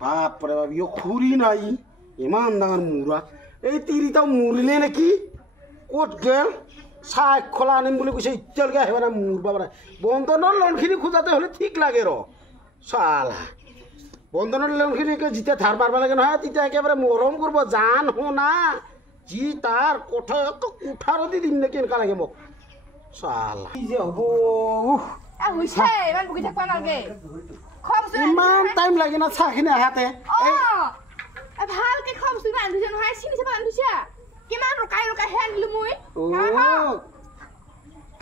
বাপৰে বাপ ইয়ে খুৰি নাই ইমান ডাঙৰ মুৰা এই তিৰিটাও মৰিলে নেকি ক'ত গেল চাহ খোলা আনিম বুলি কৈছে এতিয়ালৈকে আহিব নাই মৰিব পাৰে বন্ধনৰ লোনখিনি খোজাতে হ'লে ঠিক লাগে ৰ চালা বন্ধনৰ লোনখিনিকে যেতিয়া ধাৰ মাৰিব লাগে নহয় তেতিয়া একেবাৰে মৰম কৰিব জান শুনা যি তাৰ কোঠাৰো দি দিম নেকি এনেকুৱা লাগে মোক চালা কি যে হ'ব ইমান টাইম লাগে না চাহখিনি আহাতে ভালকে খবছ তুমি আন্ধিছে নহয় চিনিছে আন্ধিছা কিমান ৰকাই ৰকাই হে আনিলো মই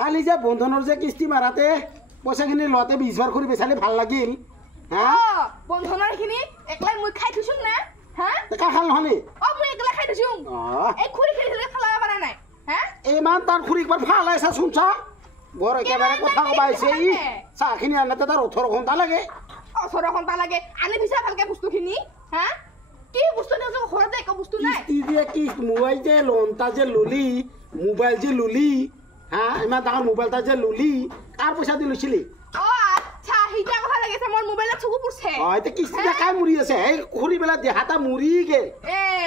কালি যে বন্ধনৰ যে কিস্তি মাৰাতে পইচাখিনি লওঁতে 20,000 কৰি বেচালে ভাল লাগিল হা বন্ধনৰ খিনি একলাই মই খাই থৈছো না হা কা খাল নহলি মই একলাই খাই থৈছো এই খুৰি খেলি খালা পাৰা নাই হা ইমান তাৰ খুৰি একবাৰ ফালাইছা শুনছা বৰ একেবাৰে কথা কবাইছে ই চাহখিনি আনতে তাৰ 18 ঘণ্টা লাগে 18 ঘণ্টা লাগে আনি দিছা ভালকে বস্তুখিনি হা কি বস্তু নাই ঘৰতে একো বস্তু নাই কি মোবাইল যে লোনটা যে ললি মোবাইল যে ললি হা ইমান ডাঙৰ মোবাইলটা যে ললি কাৰ পইচা দি লৈছিলি আচ্ছা হিটা কথা লাগিছে মোৰ মোবাইলত চকু পুৰছে এতিয়া কিস্তিটা কাই মুৰি আছে এই খুৰি বেলা দেহাটা মুৰি গে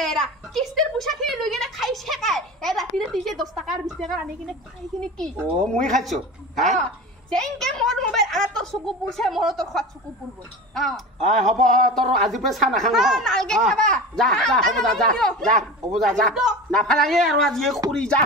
এৰা কিস্তিৰ পইচাখিনি লৈ কিনে খাই শেকাই এই ৰাতিৰে তিজে 10 টাকাৰ 20 টাকাৰ আনি কিনে খাই কিনে কি মই খাইছো হা যেনকে মোৰ মোবাইল আৰু তোৰ চকু পুৰছে মোৰ তোৰ খত চকু পুৰব হ'ব তোৰ আজি পে চা নাখাং নালগে খাবা যা হ'ব যা নাফালাগে আৰু আজি খুৰি যা